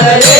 Valeu!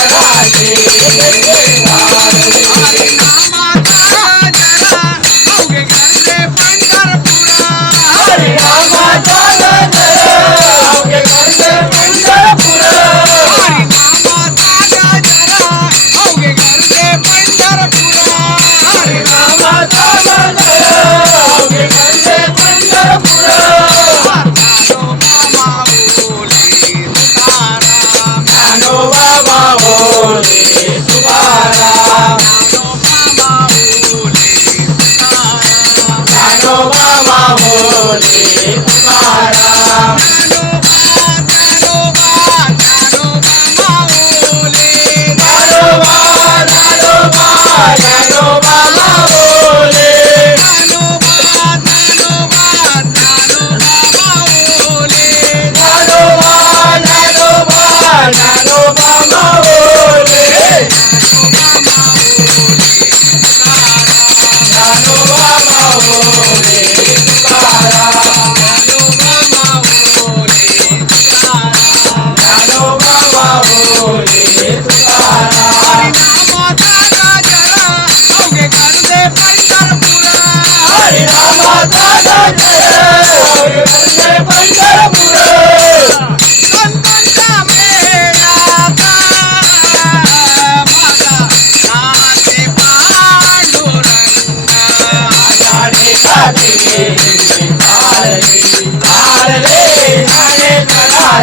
ஆகாதே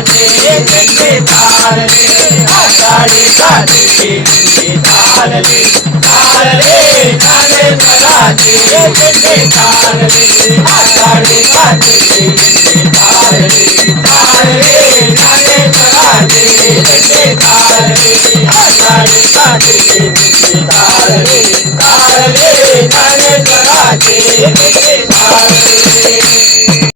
जगाचे गंगे तारले आषाढी ले तारले तारले जाणे जगाचे गंगे तारले आषाढी कार्तिके तारले